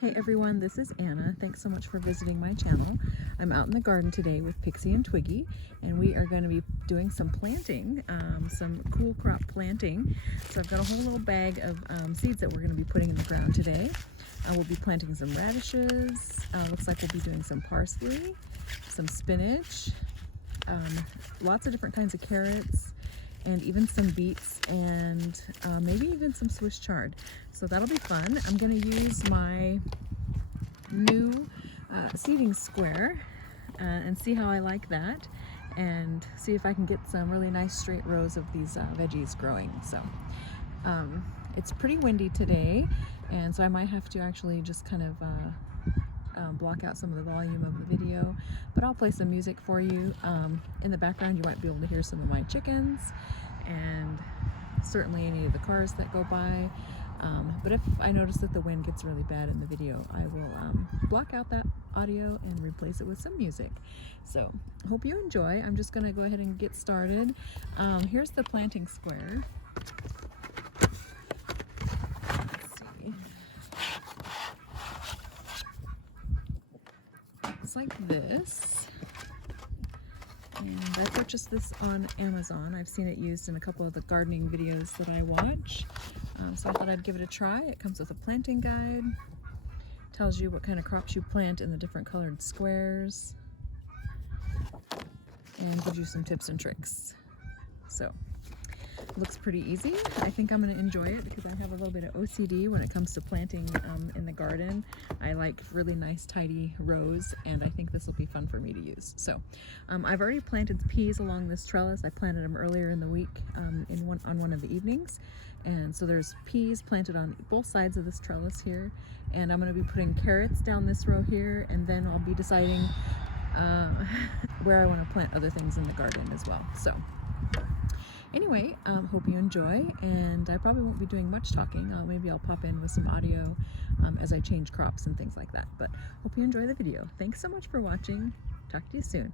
Hey everyone, this is Anna. Thanks so much for visiting my channel. I'm out in the garden today with Pixie and Twiggy, and we are going to be doing some planting, some cool crop planting. So I've got a whole little bag of seeds that we're going to be putting in the ground today. We'll be planting some radishes, looks like we'll be doing some parsley, some spinach, lots of different kinds of carrots, and even some beets, and maybe even some Swiss chard. So that'll be fun. I'm going to use my new seeding square and see how I like that, and see if I can get some really nice straight rows of these veggies growing. So it's pretty windy today, and so I might have to actually just kind of block out some of the volume of the video, but I'll play some music for you. In the background you might be able to hear some of my chickens and certainly any of the cars that go by, but if I notice that the wind gets really bad in the video, I will block out that audio and replace it with some music. So hope you enjoy. I'm just gonna go ahead and get started. Here's the planting square. It's like this, and I purchased this on Amazon. I've seen it used in a couple of the gardening videos that I watch, so I thought I'd give it a try. It comes with a planting guide, tells you what kind of crops you plant in the different colored squares, and gives you some tips and tricks. So looks pretty easy. I think I'm going to enjoy it because I have a little bit of OCD when it comes to planting in the garden. I like really nice tidy rows, and I think this will be fun for me to use. So I've already planted peas along this trellis. I planted them earlier in the week on one of the evenings, and so there's peas planted on both sides of this trellis here, and I'm going to be putting carrots down this row here, and then I'll be deciding where I want to plant other things in the garden as well. So anyway, hope you enjoy, and I probably won't be doing much talking. Maybe I'll pop in with some audio as I change crops and things like that, but hope you enjoy the video. Thanks so much for watching. Talk to you soon.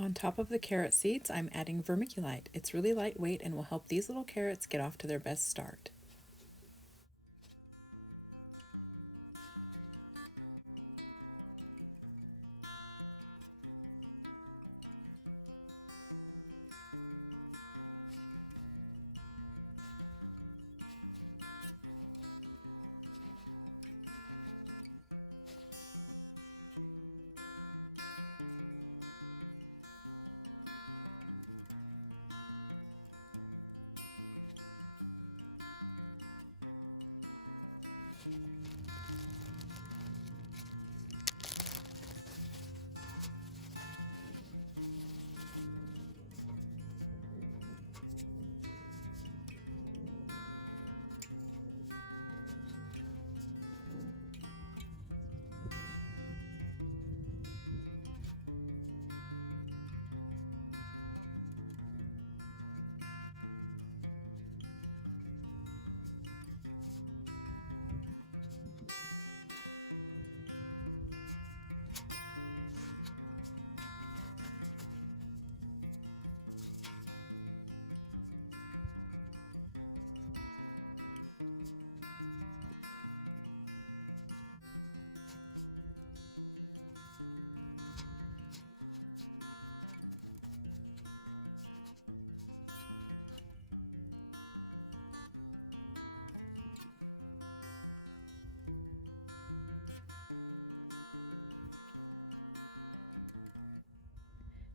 On top of the carrot seeds, I'm adding vermiculite. It's really lightweight and will help these little carrots get off to their best start.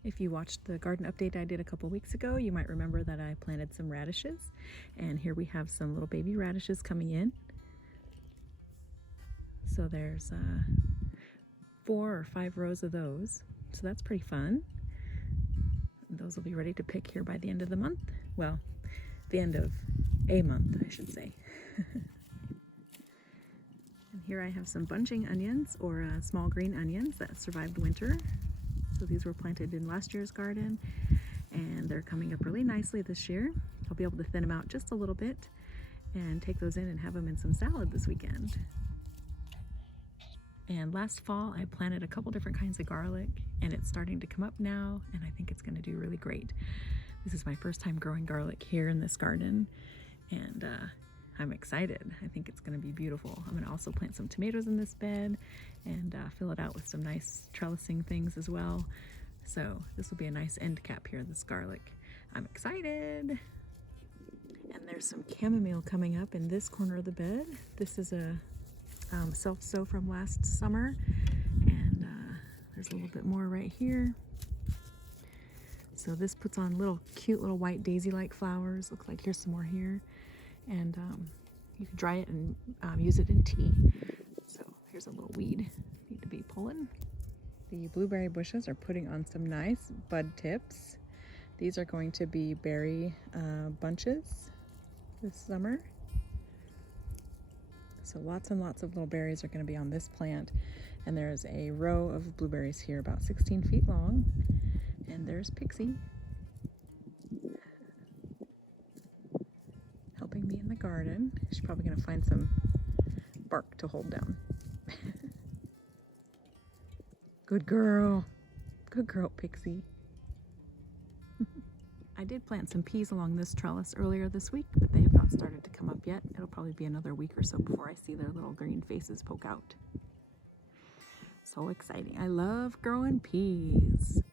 If you watched the garden update I did a couple weeks ago, you might remember that I planted some radishes, and here we have some little baby radishes coming in. So there's 4 or 5 rows of those, so that's pretty fun. And those will be ready to pick here by the end of the month. Well, the end of a month, I should say. And here I have some bunching onions, or small green onions that survived winter. So these were planted in last year's garden, and they're coming up really nicely this year. I'll be able to thin them out just a little bit and take those in and have them in some salad this weekend. And last fall I planted a couple different kinds of garlic, and it's starting to come up now, and I think it's going to do really great. This is my first time growing garlic here in this garden, and I'm excited. I think it's going to be beautiful. I'm going to also plant some tomatoes in this bed and fill it out with some nice trellising things as well. So this will be a nice end cap here, this garlic. I'm excited. And there's some chamomile coming up in this corner of the bed. This is a self-sow from last summer, and there's a little bit more right here. So this puts on cute little white daisy-like flowers. Looks like here's some more here. And you can dry it and use it in tea. So here's a little weed need to be pulling. The blueberry bushes are putting on some nice bud tips. These are going to be berry bunches this summer. So lots and lots of little berries are going to be on this plant. And there's a row of blueberries here about 16 feet long. And there's Pixie, helping me in the garden. She's probably going to find some bark to hold down. Good girl. Good girl, Pixie. I did plant some peas along this trellis earlier this week, but they have not started to come up yet. It'll probably be another week or so before I see their little green faces poke out. So exciting. I love growing peas.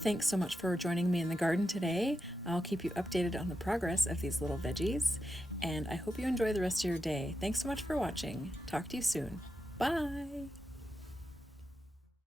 Thanks so much for joining me in the garden today. I'll keep you updated on the progress of these little veggies, and I hope you enjoy the rest of your day. Thanks so much for watching. Talk to you soon. Bye!